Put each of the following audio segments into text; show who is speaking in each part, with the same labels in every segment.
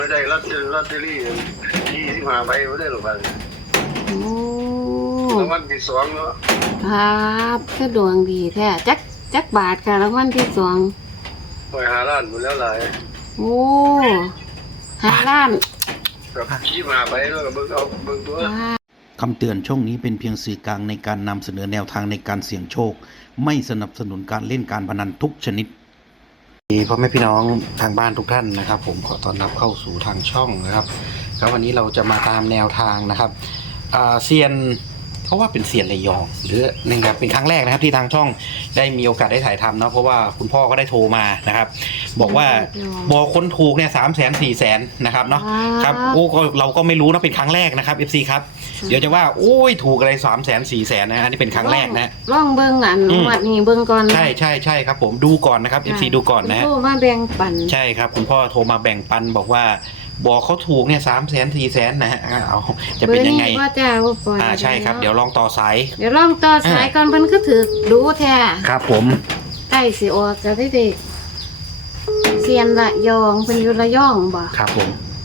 Speaker 1: ไม่ได้ลอตเตอรี่25 ใบไม่ได้หรอกบ้าง
Speaker 2: โอ้
Speaker 1: รางวัลที่2เนาะ
Speaker 2: ครับคือดวงดีแท้จักบาทค่ะรางวัลที่2
Speaker 1: ไป5 ล้านหมดแล้วหลาย
Speaker 2: โอ้5 ล้าน
Speaker 1: กับ25 ใบแล้วก็เบิ่งตัว
Speaker 3: คำเตือนช่องนี้เป็นเพียงสื่อกลางในการนำเสนอแนวทางในการเสี่ยงโชคไม่สนับสนุนการเล่นการพนันทุกชนิดพ่อแม่พี่น้องทางบ้านทุกท่านนะครับผมขอต้อนรับเข้าสู่ทางช่องนะครับแล้ววันนี้เราจะมาตามแนวทางนะครับเซียนเขาว่าเป็นเซียนระยองหรือนะครับเป็นครั้งแรกนะครับที่ทางช่องได้มีโอกาสได้ถ่ายทำนะเพราะว่าคุณพ่อก็ได้โทรมานะครับบอกว่าบอกคนถูกเนี่ย300,000 400,000นะครับเนาะครับโอ้เราก็ไม่รู้นะเป็นครั้งแรกนะครับ FC ครับเดี๋ยวจะว่าโอ้ยถูกอะไร300,000 400,000นะอันนี้เป็นครั้งแรกนะ
Speaker 2: ลองเบิ่งอันวัดนี้เบิ่งก่อน
Speaker 3: ใช่ครับผมดูก่อนนะครับ FC ดูก่อนนะ
Speaker 2: โทรมาแบ่งปัน
Speaker 3: ใช่ครับคุณพ่อโทรมาแบ่งปันบอกว่าบอกเขาถูกเนี่ย300,000 400,000นะฮะเอาจะเป็นยังไง
Speaker 2: ว่าจ้าว่าปล่อย
Speaker 3: ใช่ครับเดี๋ยวลองต่อสาย
Speaker 2: เดี๋ยวลองต่อสายก่อนเพิ่นก็ถือดูแท้
Speaker 3: ครับผม
Speaker 2: ใกล้สิออกจะได้เด็กเซียนระยองเพิ่นอยู่ระยองบ่
Speaker 3: ครับผม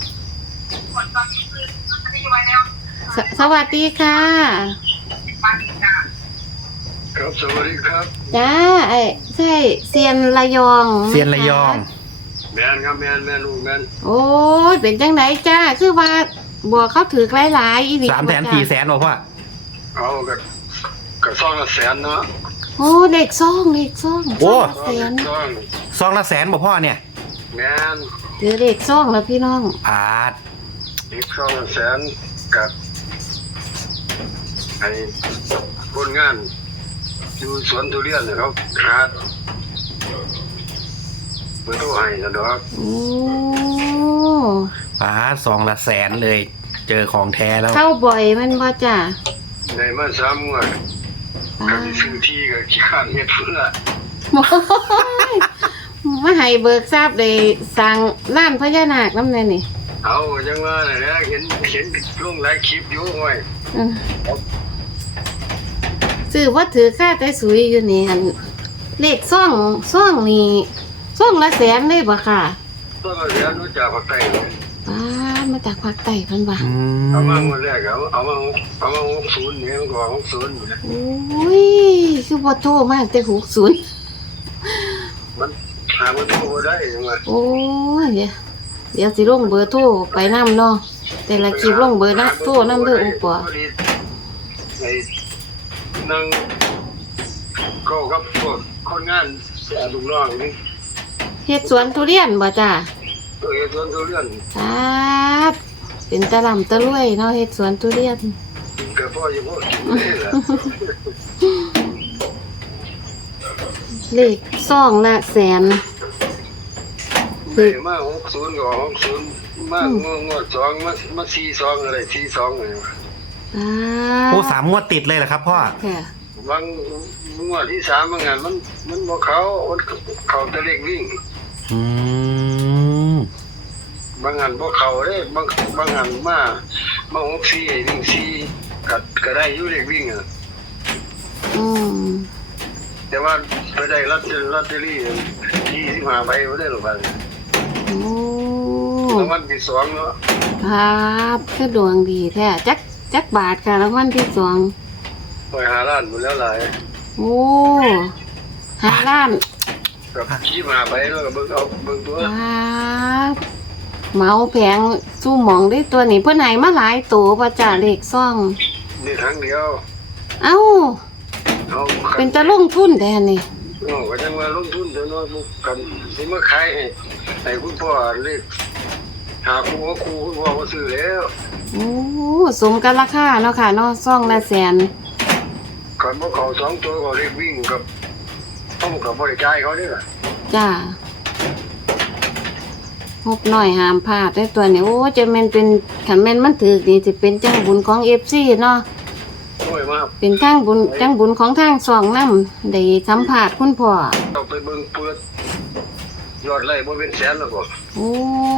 Speaker 2: สวัสดีค่ะ
Speaker 1: ครับสวัสดีครับ
Speaker 2: จ้าใช่เซียนระยอง
Speaker 1: แม่นครับแม่นลูกแม่น
Speaker 2: โอ้ยเป็นจังไดจ้าคือว่าบอกเขาถือหลายๆอีหลี
Speaker 3: 300,000 400,000บอกว่า
Speaker 1: เอาก็ซองละแสนเนาะ
Speaker 2: โอ้เด็กซ่อง
Speaker 3: โอ้
Speaker 2: แสน
Speaker 3: ซองละ100,000บอกพ่อเนี่ย
Speaker 1: แม่น
Speaker 2: ถือเด็กซ่องแล้วพี่น้อง
Speaker 1: เด็กซองละแสนกับไอ้คนงานอยู่สวนทุเรียนเนี่ยเขาหาเบอร์โทรให้นะดอก
Speaker 2: โอ้
Speaker 3: ซองละ100,000เลยเจอของแท้แล้ว
Speaker 2: เข้าบ่อยมันบ่จ้า
Speaker 1: ได้มา3 งวดก็สิซื้อที่ก็ขี้ข้านเฮ็ดเพื่อ
Speaker 2: มาให้เบิกทราบได้สั่งร้านพญานาคนำแน่นี่
Speaker 1: เอาจังว่าน่ะเห็นลงหลายคลิปอยู่ห้วย
Speaker 2: ซื้อว่าถือค่าแต่สุยอยู่นี่อันเลขซ่องนี่ซ่องละแสนเลยบ่ค่ะ
Speaker 1: ซ่องละแสนรู้จักภาคใต้เลย
Speaker 2: มาจากภาคใต้เพิ่นว่า
Speaker 1: เอามาวันแรกเอามา60เนี่ยมันก็60อยู่นะ
Speaker 2: โอ้ยคือบ่โทรมาแต่60
Speaker 1: มันหาเบอร์โทรบ่ได้จังว่า
Speaker 2: โอ้ยเดี๋ยวสิลงเบอร์โทรไปนำเนาะแต่ละคลิปลงเบอร์นะโทรนำเด้ออุป
Speaker 1: ไอ้นั่งก็กับพวกคนงานลูกน้องนี่
Speaker 2: เฮ็ดสวนทุเรียนบ่จ้า
Speaker 1: เฮ็ดสวนทุเรียน
Speaker 2: ครับเป็นตะล่ำตะรวยเนาะเฮ็ดสวนทุเรียน
Speaker 1: ก็พออยู่บ่กินได้ล่ะ
Speaker 2: เลขซ่องละแสน
Speaker 1: คือมา60ก็60มางวด2มา42อะไร42เลย
Speaker 3: โอ้3 งวดติดเลยเหรอครับพ่อ
Speaker 2: ค่ะ
Speaker 1: บางงวดที่3บางงานมันบ่เข้าแต่เลขวิ่งบางงานบ่เข้าเด้บางงานมา64วิ่ง4ก็ได้อยู่เลขวิ่งอ่ะแต่ว่าไปได้ลอตเตอรี่25 ใบบ่ได้หรอกบ้าง
Speaker 2: โอ้
Speaker 1: รางวัลที่2เนาะ
Speaker 2: ครับคือดวงดีแท้จักบาทค่ะรางวัลที่2
Speaker 1: ไป5 ล้านหมดแล้วหลาย
Speaker 2: โอ้5 ล้าน
Speaker 1: กับ25 ใบแล้วก็เบิ่งตัว
Speaker 2: ครับเมาแพงสู้หมองได้ตัวนี้เพิ่นให้มาหลายตัวบ่จ้าเลขซ่อง
Speaker 1: นี่ครั้งเดียว
Speaker 2: เอ้าเป็นตะลงทุนแท้นี่
Speaker 1: ก็จังว่าลงทุนเด้อเนาะกันสิมาขายให้คุณพ่อเลขหาคู่คุณพ่อบ่ซื้อแล้ว
Speaker 2: โอ้สมกันราคาเนาะค่ะเนาะซ่องละแสน
Speaker 1: ก่อนบ่เข้า2 ตัวก็เลขวิ่งกับต้องกับบริการเขาเด้อ
Speaker 2: จ้าพบหน่อยห้ามพลาดได้ตัวนี้โอ้จะแม่นเป็นคันแม่นมันถูกนี่สิเป็นจังบุญของ FC เนาะเป็นทางบุญจังบุญของทางซ่องนำได้สัมภาษณ์คุณพ่อ
Speaker 1: ต้องไปเบิ่งเปิดยอดไลค์บ่เป็นแสนแล้วบ่
Speaker 2: โอ้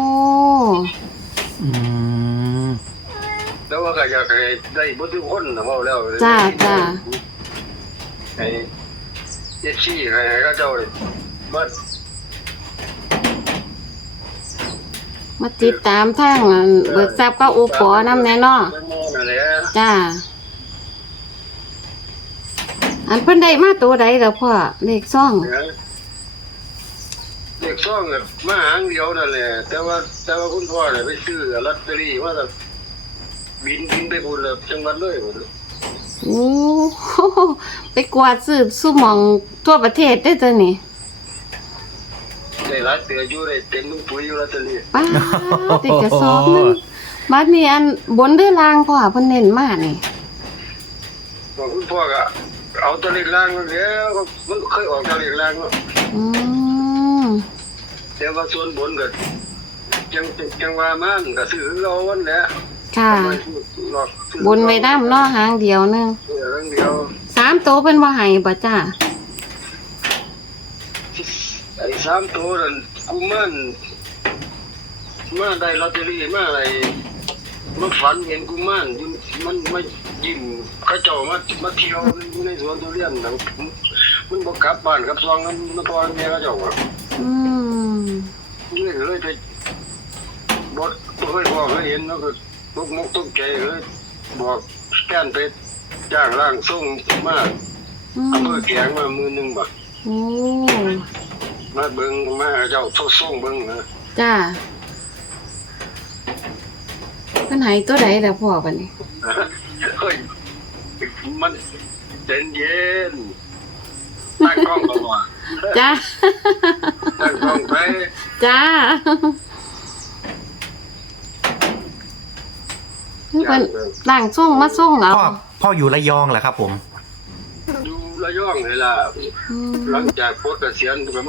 Speaker 1: แล้วว่าก็อยากให้ได้บ่ทุกคนน่ะเว้าแล้ว
Speaker 2: จ้า
Speaker 1: ไอ้ชี้ให้เขาเจ้า
Speaker 2: มามาติดตามทางอันเบิกทรัพย์ก็โอปอนำแน่เนาะ
Speaker 1: นั่นแหละ
Speaker 2: จ้าอันเพิ่นได้มาตัวใดแล้วพ่อเลขซ่อง
Speaker 1: เด็กซ่องมาหางเดียวนั่นแหละแต่ว่าคุณพ่อเนี่ยไปซื้อลอตเตอรี่ว่าแบบบินไปพูดเลยจังหวัดเลยหมด
Speaker 2: โอ้โหไปกวาดซื้อซุหม่องทั่วประเทศได้ตัวนี่
Speaker 1: ได้รัดเตืออยู่ได้เต็มทุกปุ๋ยอยู่ลอตเตอรี่
Speaker 2: ป้าติดกระสอบนึงบัดนี้อันบนด้วยลางพ่อเพิ่นเน้นมานี่
Speaker 1: บอกคุณพ่อก็เอาตะลิงล่างเดี๋ยวมันเคยออกตะลิงล่างเนาะ
Speaker 2: อืม
Speaker 1: แต่ว่าส่วนบนก็จังว่ามันก็ซื้อเราวันแหละ
Speaker 2: ค่ะบนไว้น้ำเนาะหางเดียวนึง
Speaker 1: เรื่องเดียว
Speaker 2: 3โตวเพิ่นบ่ให้บ่จ้า
Speaker 1: ไอ้3ตัวนั่นกูมันมาได้ลอตเตอรี่มาอะไรมาฝันเห็นกูมันมายิ้มเขาเจ้ามาเที่ยวอยู่ในสวนทุเรียนนั่นมันบ่กลับบ้านกลับซองมันตอนแม่เขาเจ้าว่า
Speaker 2: อืม
Speaker 1: เลยไปบ่เคยบอกเคยเห็นแล้วก็ตกมกตกใจเลยบอกแก้นไปจ้างร่างทรงมา
Speaker 2: อื
Speaker 1: อำ
Speaker 2: ม
Speaker 1: เภอแกงมามือนึงบ่
Speaker 2: โอ้
Speaker 1: มาเบิ่งมาเจ้าส่งเบิ่งนะ
Speaker 2: จ้าเพิ่นให้ตัวใดแล้วพ่อบัดนี้
Speaker 1: เฮ้ยมันเย็นตั้งกล้องก่อนว่ะ
Speaker 2: จ้า
Speaker 1: ตั้งกล้องไป
Speaker 2: จ้าเพิ่นล่างส่งมาส่งเอา
Speaker 3: พ่ออยู่ระยองเหรอครับผม
Speaker 1: อยู่ระยองนี่ล่ะ
Speaker 2: อืม
Speaker 1: หลังจากปลดเกษียณก็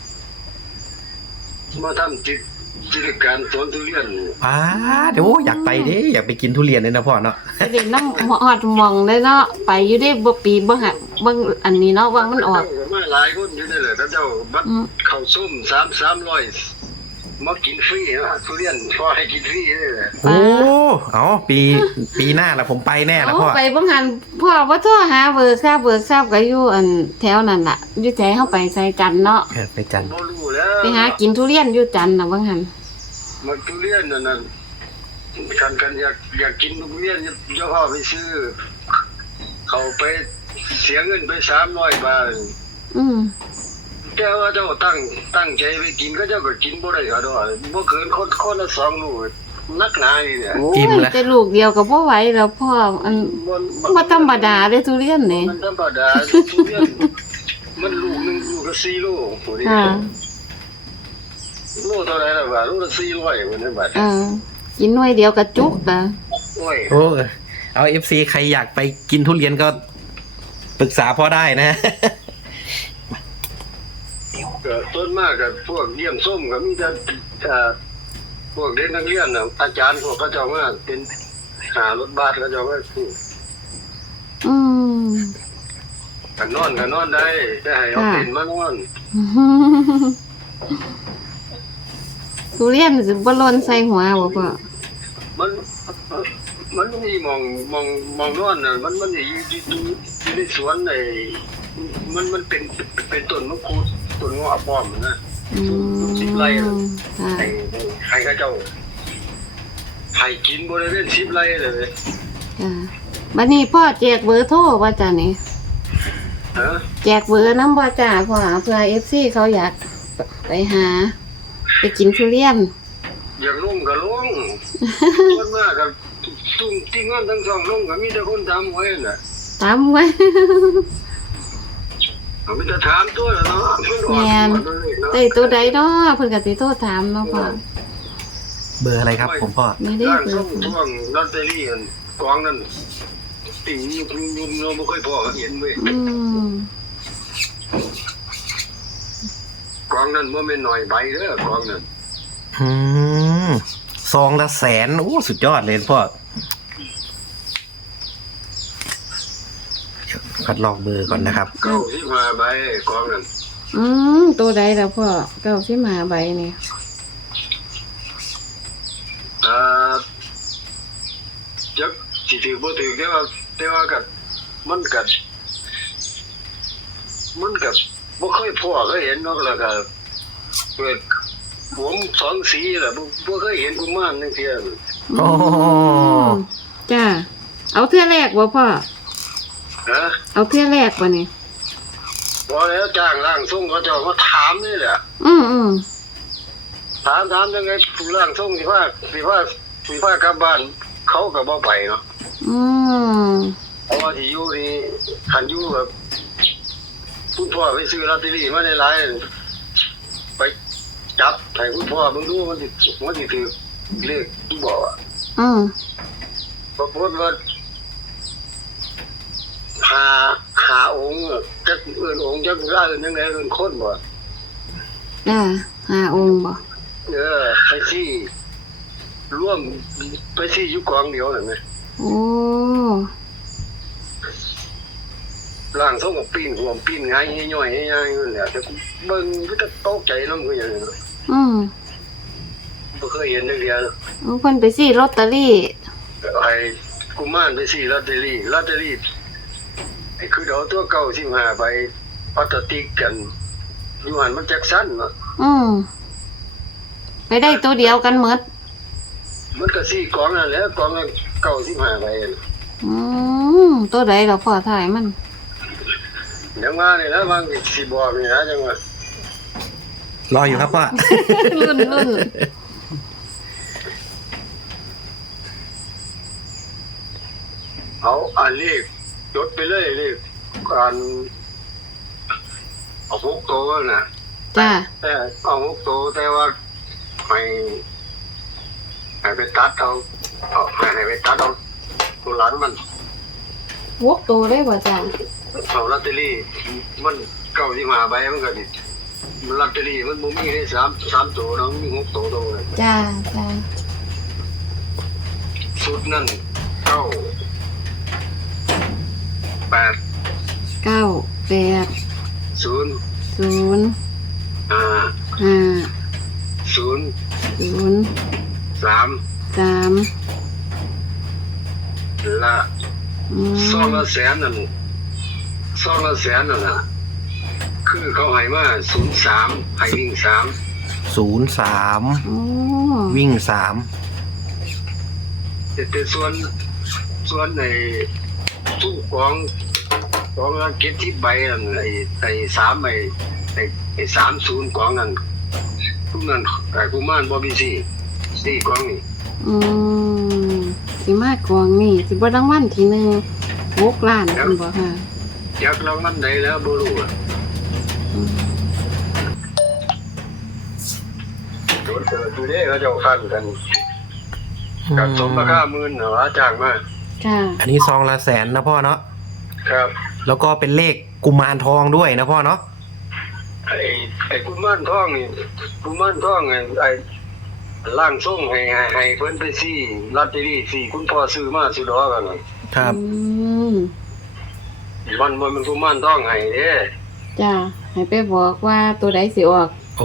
Speaker 1: มาทำกิจการสวนทุเรียน
Speaker 3: เดี๋ยวอยากไปเด้อยากไปกินทุเรียนเลยนะพ่อเนาะ
Speaker 2: ไปเด็น้ำหอดหมองเลยเนาะไปอยู่ได้บ่ปีบ่หักเบิ่งอันนี้เนาะว่ามันออก
Speaker 1: มาหลายคนอยู่นี่แหละเจ้าบัดข้าวส้ม300มากินฟรีนะทุเรียนพอให้กินฟรีนี่แหละ
Speaker 3: โอ้เอาปีหน้าละผมไปแน่ละพ่อ
Speaker 2: ไปบ่หันพ่อว่าโทรหาเบิกทราบก็อยู่อันแถวนั้นล่ะอยู่ใจเฮาไปใส่จันทน์เนาะ
Speaker 3: ไปจันทร์
Speaker 1: บ่รู้แล้ว
Speaker 2: ไปหากินทุเรียนอยู่จันทน์น่ะบ่หัน
Speaker 1: มันทุเรียนนั่นน่ะกันอยากกินทุเรียนเจ้าพ่อไปซื้อเขาไปเสียเงินไป300 บาท
Speaker 2: อืม
Speaker 1: แต่ว่าเจ้าตั้งใจไปกินก็เจ้าก็กินบ่ได้ก็ดอกบ่เกินคนละ2ลูกนักหนานี่เนี่ย
Speaker 2: โอ้ยแต่ลูกเดียวก็บ่ไหวแล้วพ่ออันบ่ธรรมดาเด้ทุเรียนนี่
Speaker 1: มันธรรมดาทุเรียนมันลูกนึงลูกละ4โลโหนี่
Speaker 2: ค่ะ
Speaker 1: โลเท่าไหร่ล่ะบาทโลละ400พุ่นน่ะบาท
Speaker 2: กินหน่วยเดียวก็จุกตะ
Speaker 1: โอ้ย
Speaker 3: โอ้เอา FC ใครอยากไปกินทุเรียนก็ปรึกษาพ่อได้นะ
Speaker 1: ก็ต้นมากก็พวกเยี่ยมส้มก็มีแต่พวกเด็กนักเรียนน่ะอาจารย์พวกเขาเจ้ามาเป็นหารถบัสเขาเจ้ามา
Speaker 2: อืม
Speaker 1: กันนอนได้แต่ให้เอาเป็นมานอน
Speaker 2: ทุเรียนสิบ่หล่นใส่หัวบ่พ่อ
Speaker 1: มันมีมองนอนน่ะมันอยู่ในสวนไอ้มันเป็นต้นมะกรูดต้นงอกป้อมนะ
Speaker 2: อืม
Speaker 1: 10 ไร่
Speaker 2: ค่ะ
Speaker 1: ให้เขาเจ้าให้กินบริเวณ10 ไร่เลย
Speaker 2: จ้ะบัดนี้พ่อแจกเบอร์โทรว่าจ้ะนี่
Speaker 1: ฮะ
Speaker 2: แจกเบอร์นำบ่จ้ะพ่อเพื่อ FC เขาอยากไปหา ไปกินทุเรียน
Speaker 1: อยากลงก็ลงส่วนมากก็ซุ่มที่งานทั้งสองลงก็มีแต่คนถามไว้น่ะ
Speaker 2: ตามไว้
Speaker 1: เอามีแต่ถามตัวแล้วเนาะเพิ่นออก
Speaker 2: แม่น ได้ตัวใดเนาะเพิ่นก็สิโทรถามเนาะพ่อ
Speaker 3: เบอร์อะไรครับผมพ่อ
Speaker 2: ไม่ได้
Speaker 1: ร่าง
Speaker 2: เบอ
Speaker 1: ส่ง
Speaker 2: ร์
Speaker 1: ช่วงลอตเตอรี่อันกองนั้นติ่งยุ่มๆเราบ่ค่อยพอเห็นเว้ย
Speaker 2: อืม
Speaker 1: กองนั้นบ่แม่นน้อยใบเด้อกองนั้น
Speaker 3: อืมซองละ100,000โอ้สุดยอดเลยพ่อเดี๋ยวคัดลอกเบอร์ก่อนนะครับ
Speaker 1: 95ใบกองนั้น
Speaker 2: ตัวใดล่ะพ่อ95ใบนี่
Speaker 1: จักสิถือบ่ถือแต่ว่าก็มันก็บ่เคยพอก็เห็นเนาะแล้วก็เกิดผมสองสีแหละบ่เคยเห็นกุมารจังซี่
Speaker 3: โอ้
Speaker 2: จ้าเอาเทื่อแรกบ่พ่อ
Speaker 1: ฮะ
Speaker 2: เอาเทื่อแรกบ่นี่
Speaker 1: บ่แล้วจ้างร่างทรงเขาเจ้ามาถามนี่แหละ
Speaker 2: อืม
Speaker 1: ถามยังไงผู้ร่างทรงสิว่ากลับบ้านเขาก็บ่ไปเนาะ
Speaker 2: อืม
Speaker 1: เพราะว่าที่อยู่นี่คันอยู่แบบคุณพ่อไปซื้อลอตเตอรี่มาหลายๆไปจับให้คุณพ่อเบิ่งดูมันสิถือเลขที่บอกอ่ะ
Speaker 2: อืม
Speaker 1: ปรากฏว่าหาองค์จักเอิ้นองค์จักได้เอิ้นจังไดเอิ้นคนบ่
Speaker 2: จ้า5องค์บ่
Speaker 1: ไปที่ร่วมไปที่อยู่กองเดียวนั่นแหละ
Speaker 2: โอ้
Speaker 1: ร่างทรงกับปีนหัวปีนง่ายย่อยๆง่ายๆนั่นแหละแต่กูเบิ่งก็จะตกใจนำคือหยังนั้น
Speaker 2: อืม
Speaker 1: บ่เคยเห็นจักเดียว
Speaker 2: โอ้เพิ่นไปซื้อลอตเตอรี่
Speaker 1: ไอ้กุมารไปซื้อลอตเตอรี่ไอ้คือเอาตัวเก่า15ใบพลาสติกกันอยู่หันมันจักสั้นเนาะ
Speaker 2: อืมไปได้ตัวเดียวกันหมด
Speaker 1: มันก็สี่กองนั่นแหละกองละ95ใบนั่น
Speaker 2: อืมตัวใดล่ะพ่อถ่ายมัน
Speaker 1: ยังว่านี่นะบางสิบอกนี่นะจังว่าร
Speaker 3: ออยู่ครับพ่อ
Speaker 2: รุ่น
Speaker 1: เอาอันเลขจดไปเลยเลขการเอา6ตัวน่ะ
Speaker 2: จ้า
Speaker 1: แต่เอา6ตัวแต่ว่าให้ไปตัดเอาให้ไปตัดเอาตัวหลังมัน
Speaker 2: วกตัวได้บ่จ้า
Speaker 1: เอาลอตเตอรี่มัน95ใบมันก็ดิลอตเตอรี่มันบ่มีได้3ตัวเนาะมี6ตัวเลย
Speaker 2: จ้า
Speaker 1: ชุดนั้น9 8
Speaker 2: 9 8
Speaker 1: 0
Speaker 2: 0
Speaker 1: 5
Speaker 2: 5
Speaker 1: 0
Speaker 2: 0
Speaker 1: 3
Speaker 2: 3
Speaker 1: ละ
Speaker 2: อืม
Speaker 1: 200,000นั่น200,000นั่นน่ะคือเขาให้มา03ให้วิ่ง3
Speaker 3: 03
Speaker 2: โอ้
Speaker 3: วิ่ง
Speaker 1: แต่ส่วนในทุกกองละเก็บที่ใบนั่นไอ้3ใบไอ้30กองนั่นทุกนั้นไอ้กุมารบ่มีสี่กองนี่
Speaker 2: อืมสิมากวางนี่สิบ่รางวัลที่1 6 ล้านคุณบ่ค่ะ
Speaker 1: จักรางวัลใดแล้วบ่รู้อะ
Speaker 2: อืม
Speaker 1: โดนเกิดอยู่เด้เขาเจ้าคันกัน
Speaker 3: 3
Speaker 1: กับสมราคาหมื่นเหรอจ้างมา
Speaker 2: ค่ะ
Speaker 3: อันนี้ซองละแสนนะพ่อเนาะ
Speaker 1: ครับ
Speaker 3: แล้วก็เป็นเลขกุมารทองด้วยนะพ่อเนาะ
Speaker 1: ไอ้กุมารทองนี่กุมารทองไอ้ร่างทรงให้เพิ่นไปซี่ลอตเตอรี่ซี่คุณพ่อซื้อมาสุดอกกันน่ะ
Speaker 3: ครับ
Speaker 2: อืม
Speaker 1: มันกุมารทองให้เด้
Speaker 2: จ้าให้ไปบอกว่าตัวใดสิออก
Speaker 3: โอ้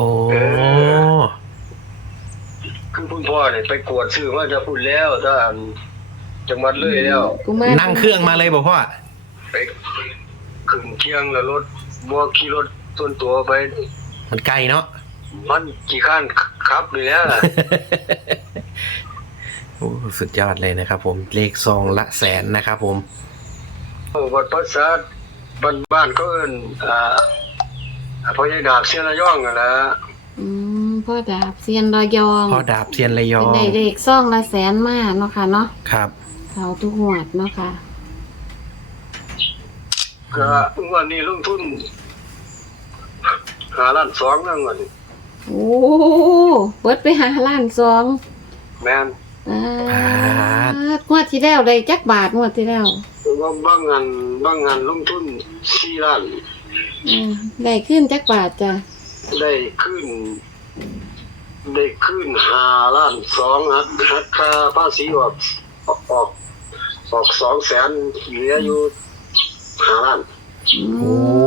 Speaker 1: คือคุณพ่อเนี่ยไปกวดซื้อมาจะพูดแล้วถ้าจังหวัดเลยแล้ว
Speaker 2: กูมา
Speaker 3: นั่งเครื่องมาเลยบอกพ่อ
Speaker 1: ไปขึ้นเคียงแล้วรถบ่ขี่รถส่วนตัวไป
Speaker 3: มันไกลเนาะ
Speaker 1: มันกี่คันขับเลยแล้วล่ะ
Speaker 3: โอ้สุดยอดเลยนะครับผมเลขซองละแสนนะครับผม
Speaker 1: โอ้วัดประสาทบ้านก็เอิ้นพ่อใหญ่ดาบเสียระย่องนั่นล่ะ
Speaker 2: พ่อดาบเซียนรอยอง
Speaker 3: พ่อดาบเทียนระยอ
Speaker 2: เป็น
Speaker 3: ง
Speaker 2: ได้เลขซ่องละแสนมาเนาะค่ะเนาะ
Speaker 3: ครับ
Speaker 2: เขาทุกหวดเนาะค่ะ
Speaker 1: ก็วันนี้ลงทุน5.2 ล้านนั่นว่านี่
Speaker 2: โอ้เบิดไป5.2 ล้าน
Speaker 1: แม่น
Speaker 2: งวดที่แล้วได้จักบาทงวดที่แล้ว
Speaker 1: ว่าบางงานลงทุน4 ล้าน
Speaker 2: ได้ขึ้นจักบาทจ้ะ
Speaker 1: ได้ขึ้น5.2 ล้านหักค่าภาษีออก200,000เหลืออยู่5 ล้าน
Speaker 3: โอ้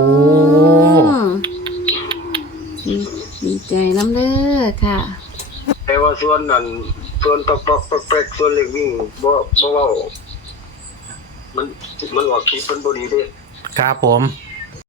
Speaker 2: ดีใจน้ำเด้อค่ะ
Speaker 1: แต่ว่าส่วนนั้นส่วนตอกแปกส่วนเล็กวิ่งบ่เว้ามันออกคลิปมันบ่ดีเด้
Speaker 3: ครับผม